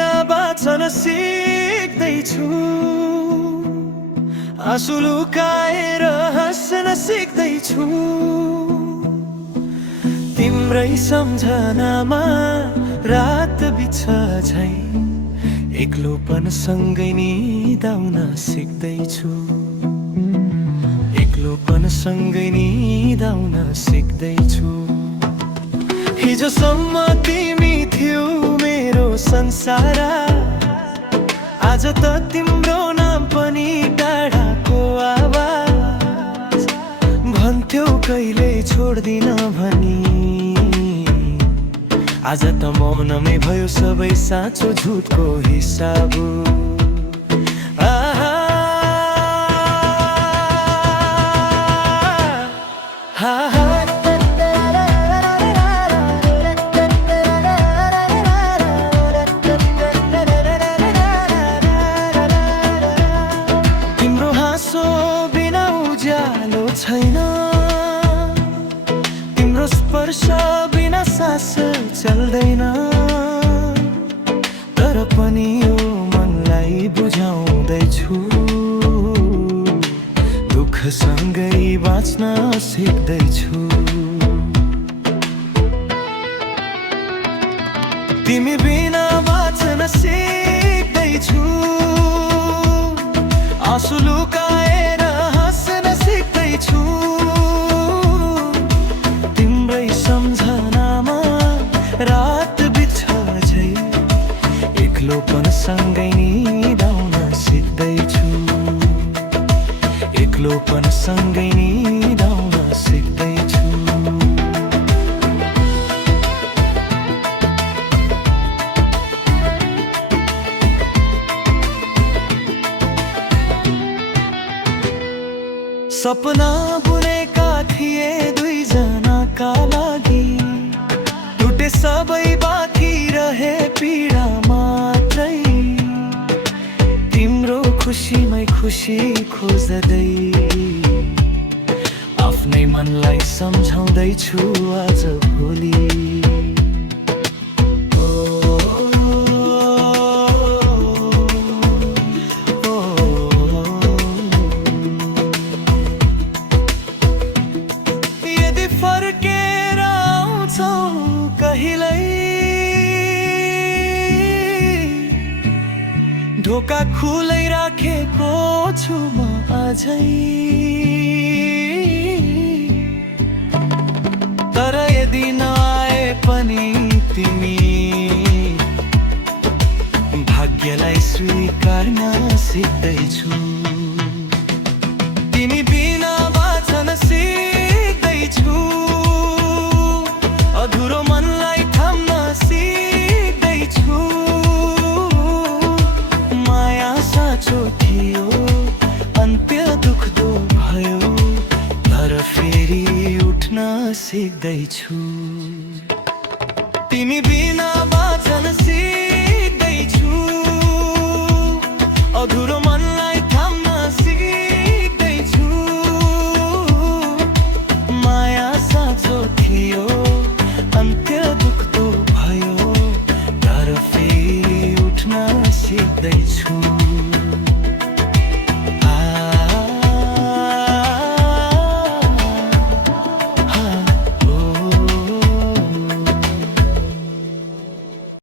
बिना बाँच्न सिक्दैछु, आँसु लुकाएर हाँस्न सिक्दैछु। तिम्रै सम्झनामा रात बित्छ झै, एक्लोपन सँगै निदाउन सिक्दैछु, एक्लोपन सँगै निदाउन सिक्दैछु। हिजोसम्म तिमी थियौ मेरो संसार, आज त तिम्रो नाम पनि टाढाको आवाज। भन्थ्यौ कहिले छोड्दिन भनी, आज त मौनमै भयो सबै साँचो झुटको हिसाब। तिम्रो हाँसो बिना उज्यालो छैन, तिम्रो स्पर्श बिना सास चल्दैन। तर पनि यो मनलाई बुझाउँदैछु, दुःखसँगै बाँच्न सिक्दैछु। तिमी बिना बाँच्न सिक्दैछु, आँसु लुकाएर हाँस्न सिक्दैछु। तिम्रै सम्झनामा रात बित्छ झै, एक्लोपन सँगै निदाउन सिक्दैछु, एक्लोपन सँगै निदाउन सिक्दैछु। सपना बुनेका थिए दुईजनाका लागि, टुटे सबै बाँकी रहे पीडा मात्रै। तिम्रो खुसीमै खुसी खोज्दै आफ्नै मनलाई सम्झाउँदैछु आज भोलि। फर्केर आउँछौ कहिल्यै, ढोका खुलै राखेको छु म अझै। तर यदि नआए पनि तिमी भाग्यलाई स्वीकार्न सिक्दैछु। तिमी बिना बाँच्न सिक्दैछु, अधुरो मनलाई थाम्न सिक्दैछु। माया साँचो थियो, अन्त्य दुख्दो भयो, तर फेरि उठ्न सिक्दैछु। तिमी बिना बाँच्न सिक्दैछु, अधुरो मनलाई थाम्न सिक्दैछु। माया साँचो थियो, अन्त्य दुख्दो भयो, तर फेरि उठ्न सिक्दैछु।